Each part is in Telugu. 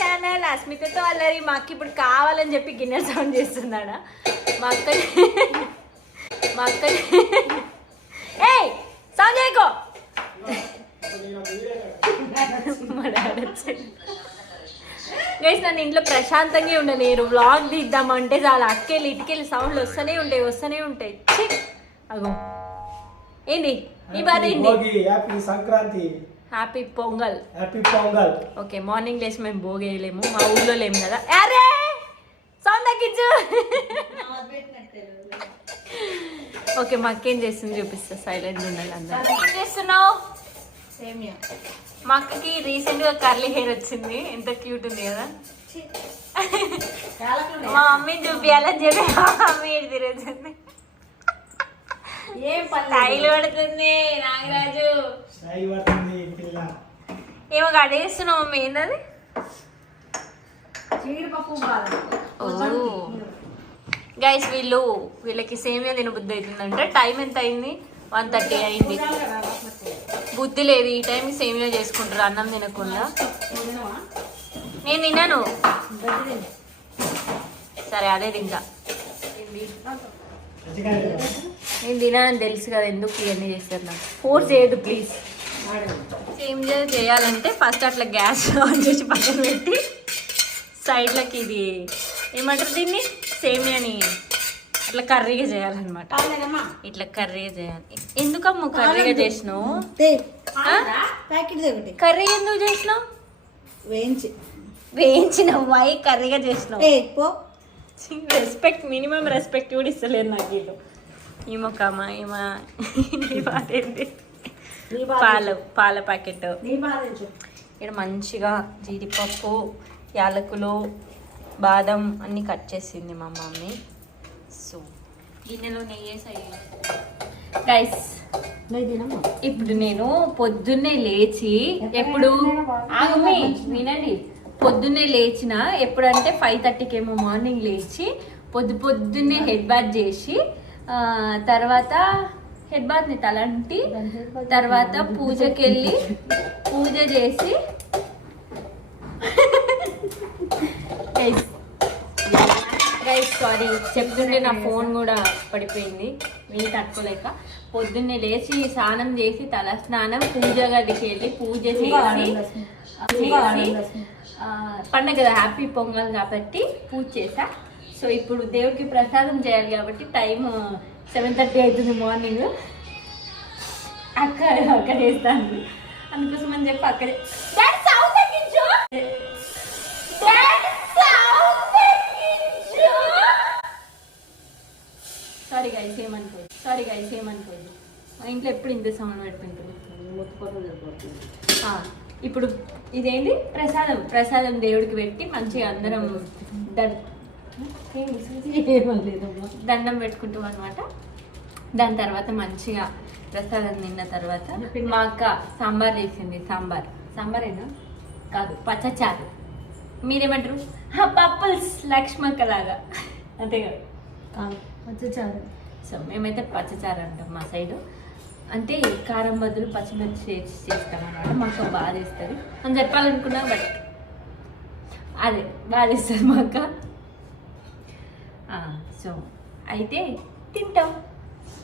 ఛానల్ అస్మితతో అల్లరి. మా అక్క ఇప్పుడు కావాలని చెప్పి గిన్నె సౌండ్ చేస్తున్నాడా మా అక్క ఏయ్ సౌండ్ చేయకో. గైస్ నన్ను ఇంట్లో ప్రశాంతంగా ఉండలేరు. వ్లాగ్ తీద్దామంటే చాలా అక్కెళ్ళి ఇటుకెళ్ళి సౌండ్లు వస్తూనే ఉంటాయి. అగో ఏంది ఈ బాధ ఏంది? Happy Sankranti, happy pongal. Okay morning లేసి మేము భోగేయలేము, మా ఊళ్ళో లేము కదా. అరే సౌండ్ తగ్గించు. ఓకే మా అక్కేం చేస్తుంది చూపిస్తా, సైలెంట్ ఉండాలి అందరూ. ఏం చేస్తున్నావు? మా అక్కకి రీసెంట్ గా కర్లీ హెయిర్ వచ్చింది, ఎంత క్యూట్ ఉంది కదా. మా మమ్మీని చూపియాలని చెప్పి మా మమ్మీ తిరుగుతుంది. స్టైల్ పడుతుంది నాగరాజు. ఏమో కడేస్తున్నావు మమ్మీ, ఏంటది? గైస్ వీళ్ళకి సేమియా తినబుద్ధి అవుతుందంటే. టైం ఎంత అయింది? 1:30 అయింది. బుద్ధి లేదు, ఈ టైంకి సేమియా చేసుకుంటారు అన్నం తినకుండా. నేను తిన్నాను, సరే అదే తింటా. నేను తినాలని తెలుసు కదా, ఎందుకు ఇవన్నీ చేస్తారు నాకు. ఫోర్స్ చేయదు ప్లీజ్. సేమియా చేయాలంటే ఫస్ట్ అట్లా గ్యాస్ ఆన్ చేసి పక్కన పెట్టి సైడ్లకి ఇది ఏమంటారు దీన్ని, సేమియాని ఇట్లా కర్రీగా చేయాలన్నమాట. ఇట్లా కర్రీగా చేయాలి. ఎందుకమ్మ కర్రీగా చేసినావు? కర్రీ ఎందుకు చేసినావు? వేయించినావు వై కర్రీగా చేసినావు? రెస్పెక్ట్, మినిమం రెస్పెక్ట్ కూడా ఇస్తలేదు నాకు వీళ్ళు. ఈమొక్కమ్మ పాల ప్యాకెట్. ఇక్కడ మంచిగా జీడిపప్పు, యాలకులు, బాదం అన్నీ కట్ చేసింది మా మమ్మీ. సో గిన్నెలో నెయ్యి గైస్. ఇప్పుడు నేను పొద్దున్నే లేచి, ఎప్పుడు వినండి, పొద్దున్నే లేచిన ఎప్పుడంటే 5:30కి ఏమో మార్నింగ్ లేచి పొద్దున్నే హెడ్ బాత్ చేసి, తర్వాత హెడ్ బాత్ని తలంటి, తర్వాత పూజకి వెళ్ళి పూజ చేసి గైస్ సారీ చెప్తుంటే నా ఫోన్ కూడా పడిపోయింది, నేను తట్టుకోలేక. పొద్దున్నే లేచి స్నానం చేసి, తల స్నానం, పూజ గదికి వెళ్ళి పూజ చేసి పండగ కదా హ్యాపీ పొంగల్ కాబట్టి పూజ చేసా. సో ఇప్పుడు దేవుడికి ప్రసాదం చేయాలి కాబట్టి టైం 7:30 అవుతుంది మార్నింగ్. అక్క చేస్తాను అందుకోసం అని చెప్పి అక్కడే. సారీ గైస్ ఏమనుకోదు, మా ఇంట్లో ఎప్పుడు ఇంత సౌండ్ పెట్టుకుంటుంది. ఇప్పుడు ఇదేంటి ప్రసాదం దేవుడికి పెట్టి మంచిగా అందరం దండం పెట్టుకుంటాం అనమాట. దాని తర్వాత మంచిగా ప్రసాదం తిన్న తర్వాత మా అక్క సాంబార్ చేసింది. సాంబారేనా కాదు, పచ్చచారు. మీరేమంటారు? పప్పుల్స్ లక్ష్మక్క లాగా, అంతే కదా పచ్చచారు. సో మేమైతే పచ్చచారు అంటాం మా సైడు. అంటే కారం బదులు పచ్చిమిర్చి చేస్తాం అన్నమాట. మాకు బాగా చేస్తుంది అని చెప్పాలనుకున్నా, బట్ అదే బాగా చేస్తుంది మా అక్క. సో అయితే తింటాం.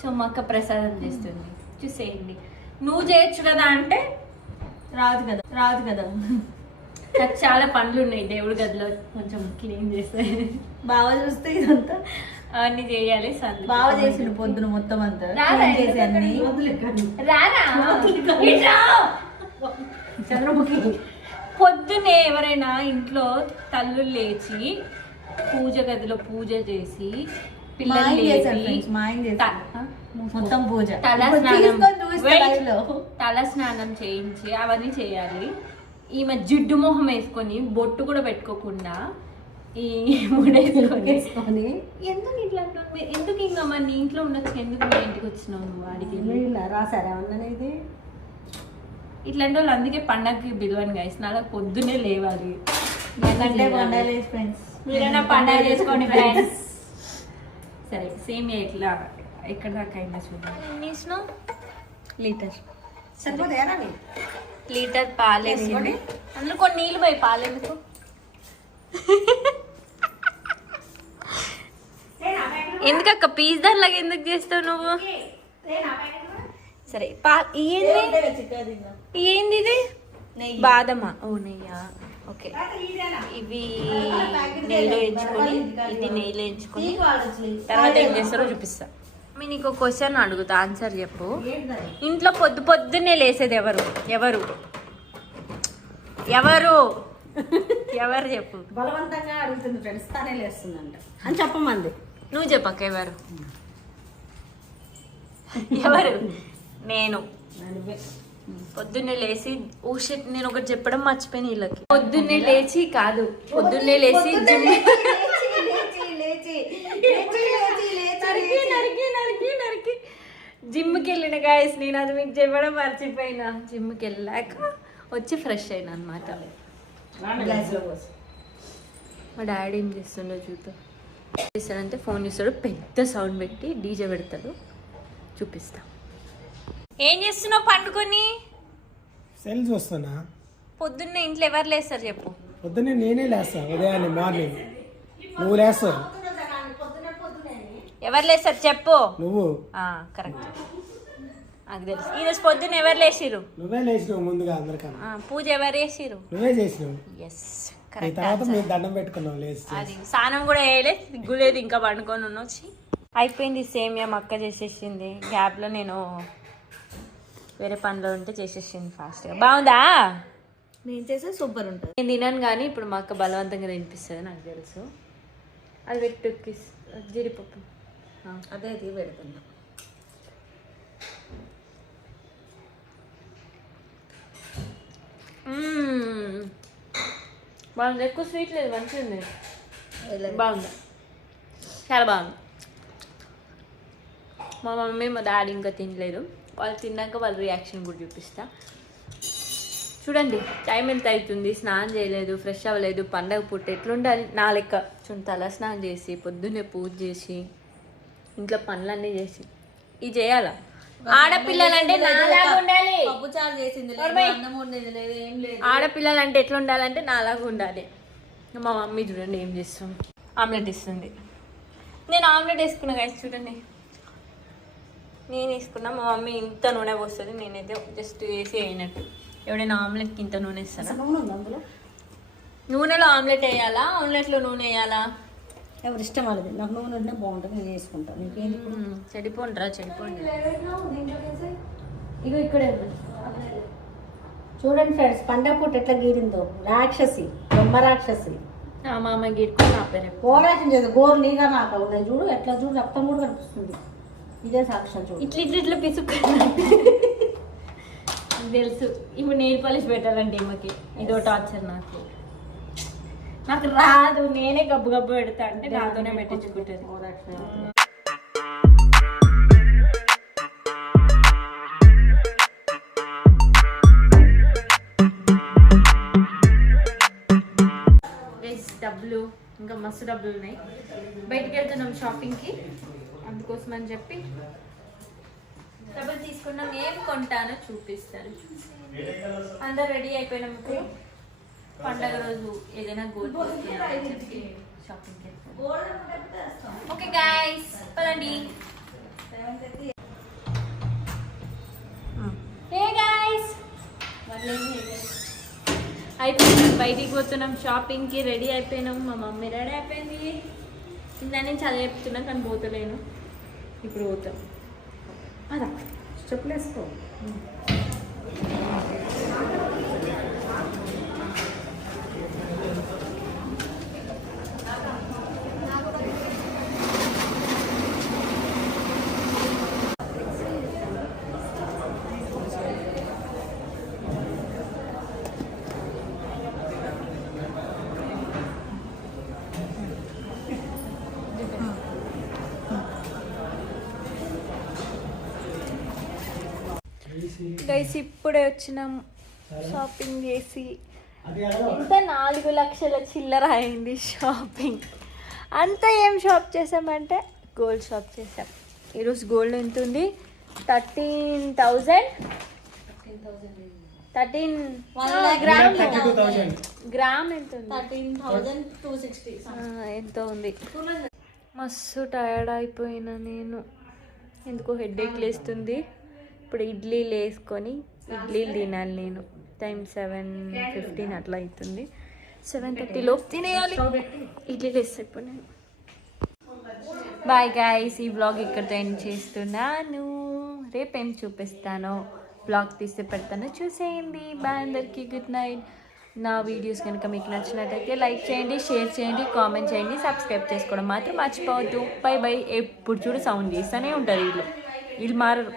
సో మా అక్క ప్రసాదం చేస్తుంది, చూసేయండి. నువ్వు చేయొచ్చు కదా అంటే రాదు కదా. నాకు చాలా పనులు ఉన్నాయి దేవుడి గదిలో, కొంచెం క్లీన్ చేస్తే బాగా చూస్తే ఇదంతా అవన్నీ చేయాలి. బాగా చేసిన పొద్దున మొత్తం అంతా చంద్రముఖి. పొద్దునే ఎవరైనా ఇంట్లో తల్లు లేచి పూజ గదిలో పూజ చేసి మొత్తం పూజ తల స్నానం చేయించి అవన్నీ చేయాలి. ఈమె జిడ్డు మొహం వేసుకొని బొట్టు కూడా పెట్టుకోకుండా ఈ ముడేసుకొని ఎందుకు ఇట్లా ఎందుకు ఇంకా మన ఇంట్లో ఉండొచ్చు, ఎందుకు మా ఇంటికి వచ్చినావు నువ్వు? వాడికి రాసారా అన్నది ఇట్లాంటి వాళ్ళు అందుకే పండగకి బిలువని గైస్. నాలా పొద్దునే లేవాలి. మీరైనా పండగ చేసుకోండి ఫ్రెండ్స్. సరే సేమ్ ఇట్లా ఎక్కడ దాకా అయినా చూద్దాం. ఎన్ని వేసినావు? లీటర్ పాలు వేసుకొని అందులో కొన్ని నీళ్ళు పోయి. పాలు ఎందుకు? ఎందుకక్క పీస్ దానిలాగా ఎందుకు చేస్తావు నువ్వు? సరే ఏంది ఇది? బాదమా? ఓ నెయ్యా. ఓకే, ఇవి నెయ్యిలో ఎంచుకొని ఇది నెయ్యిలో ఎంచుకొని తర్వాత ఏం చేస్తారో చూపిస్తా. మీ నీకు ఒక క్వశ్చన్ అడుగుతా, ఆన్సర్ చెప్పు. ఇంట్లో పొద్దున్నే లేసేది ఎవరు? ఎవరు ఎవరు ఎవరు చెప్పు. బలవంతంగా అడుగుతుంది ఫ్రెండ్స్, తానే లేస్తుందంట అని చెప్పమంది. నువ్వు చెప్పక్క ఎవరు? ఎవరు? నేను. పొద్దున్నే లేచి నేను ఒకటి చెప్పడం మర్చిపోయిన వీళ్ళకి. పొద్దున్నే లేచి కాదు, పొద్దున్నే లేచి జిమ్కి వెళ్ళిన గాయస్. నేను అది మీకు చెప్పడం మర్చిపోయినా. జిమ్కి వెళ్ళాక వచ్చి ఫ్రెష్ అయినా అనమాట. మా డాడీ ఏం చేస్తుండో చూద్దాం. చేస్తాడంటే ఫోన్ చూస్తాడు, పెద్ద సౌండ్ పెట్టి డీజే పెడతాడు. చూపిస్తా. ఏం చేస్తున్నావు పండుకొని? సెల్ చూస్తున్నా. పొద్దున్నే ఇంట్లో ఎవరు లేస్తారు చెప్పు? పొద్దున్నే నేనే లేస్తా, ఉదయాన్నే మార్నింగ్. నువ్వు లేస్తావు. ఎవరు లేస్తారు చెప్పు? నువ్వు. కరెక్ట్, నాకు తెలుసు. ఈరోజు పొద్దున్న ఎవరు లేచిరు? నువ్వే లేచినావు ముందుగా అందరికన్నా. పూజ ఎవరు చేసిరు? నువ్వే చేసినావు. ఎస్, తర్వాత మీరు దండం పెట్టుకున్నావు లేచి. అది స్నానం కూడా వేయలేదు, సిగ్గులేదు, ఇంకా పండుకొని ఉన్నొచ్చి అయిపోయింది. సేమియా అక్క చేసేసింది. గ్యాప్లో నేను వేరే పనిలో ఉంటే చేసేసింది ఫాస్ట్గా. బాగుందా? నేను చేసే సూపర్ ఉంటుంది. నేను తినాను కానీ ఇప్పుడు మా అక్క బలవంతంగా తినిపిస్తుంది, నాకు తెలుసు. అది పెట్టు జీడిపప్పు. అదే అది పెడుతున్నా. బాగుంది. ఎక్కువ స్వీట్ లేదు, మంచిగా ఉంది. బాగుంది, చాలా బాగుంది. మా మమ్మీ మా డాడీ ఇంకా తినలేదు. వాళ్ళు తిన్నాక వాళ్ళ రియాక్షన్ కూడా చూపిస్తా. చూడండి టైం ఎంత అవుతుంది, స్నానం చేయలేదు, ఫ్రెష్ అవ్వలేదు. పండగ పూట ఎట్లుండాలి నా లెక్క తల స్నానం చేసి పొద్దున్నే పూజ చేసి ఇంట్లో పనులన్నీ చేసి ఇది చేయాలా? ఆడపిల్లలంటే నాలాగా ఉండాలి. ఆడపిల్లలంటే ఎట్లా ఉండాలంటే నాలాగా ఉండాలి. మా మమ్మీ చూడండి ఏం చేస్తాం, ఆమ్లెట్ ఇస్తుంది. నేను ఆమ్లెట్ వేసుకున్నా గైస్, చూడండి నేను వేసుకున్నా. మా మమ్మీ ఇంత నూనె పోస్తుంది, నేనైతే జస్ట్ వేసి వేయనట్టు. ఎవడైనా ఆమ్లెట్కి ఇంత నూనె ఇస్తారా? నూనెలో ఆమ్లెట్ వేయాలా, ఆమ్లెట్లో నూనె వేయాలా? ఎవరు ఇష్టం వాళ్ళది. నాకు నూనె ఉంటే బాగుంటుంది, నేను వేసుకుంటాను. నీకేంటి? చెడిపోండిరా, చెడిపోండి. ఇగో ఇక్కడే చూడండి ఫ్రెండ్స్, పండగ పూట ఎట్లా గీరిందో. రాక్షసి, బొమ్మ రాక్షసి. మా అమ్మ గీరుకుని ఆపారు. పోరాటం చేద్దాం. గోరు నీగా నాకు ఉన్నాయి చూడు, ఎట్లా చూడు, రక్తం కూడా కనిపిస్తుంది. ఇదే సాక్ష్యం చూడు. ఇట్లా పిసుకు తెలుసు. ఇప్పుడు నెయిల్ పాలిష్ పెట్టాలంటే ఈమెకి ఇదో టార్చర్. నాకు రాదు, నేనే గబ్బు గబ్బు పెడతా అంటే నాతోనే పెట్టించుకుంటుంది. డబ్బులు ఇంకా మస్తు డబ్బులు ఉన్నాయి. బయటికి వెళ్తున్నాం షాపింగ్కి, అందుకోసం అని చెప్పి డబ్బులు తీసుకున్నాం. ఏం కొంటానో చూపిస్తారు. అందరు రెడీ అయిపోయినాం. పండగ రోజు ఏదైనా గోల్డ్ చెప్పి షాపింగ్కి వెళ్తాం. ఓకే గైస్, పదండి. హే గైస్, అయిపోయింది. బయటికి పోతున్నాం షాపింగ్కి. రెడీ అయిపోయినాం. మా మమ్మీ రెడీ అయిపోయింది. నేను చదివి చెప్తున్నా కానీ పోతలేను. ఇప్పుడు పోతాం. అదా చెప్పులేసుకో. గైస్ ఇప్పుడే వచ్చినాం షాపింగ్ చేసి. ఇంత 4 లక్షల చిల్లర అయింది షాపింగ్. అంతా ఏం షాప్ చేసామంటే గోల్డ్ షాప్ చేసాం. ఈరోజు గోల్డ్ ఎంత ఉంది? 13,000. 13 32,000. గ్రామ్ ఎంత ఉంది 13,260. ఎంతో ఉంది. మస్తు టయర్డ్ అయిపోయినా నేను, ఎందుకో హెడేక్ లేస్తుంది. ఇప్పుడు ఇడ్లీలు వేసుకొని ఇడ్లీలు తినాలి నేను. టైం 7:15 అట్లా అవుతుంది. 7:30 తినేయాలి ఇడ్లీలు వేస్తే. ఇప్పుడు నేను బాయ్ గైస్, ఈ బ్లాగ్ ఇక్కడితో ఎండ్ చేస్తున్నాను. రేపేం చూపిస్తానో బ్లాగ్ తీస్తే పెడతాను, చూసేయండి. బాయ్ అందరికీ, గుడ్ నైట్. నా వీడియోస్ కనుక మీకు నచ్చినట్టయితే లైక్ చేయండి, షేర్ చేయండి, కామెంట్ చేయండి, సబ్స్క్రైబ్ చేసుకోవడం మాత్రం మర్చిపోవద్దు. By by. ఎప్పుడు చూడు సౌండ్ చేస్తూనే ఉంటారు వీళ్ళు మారరు.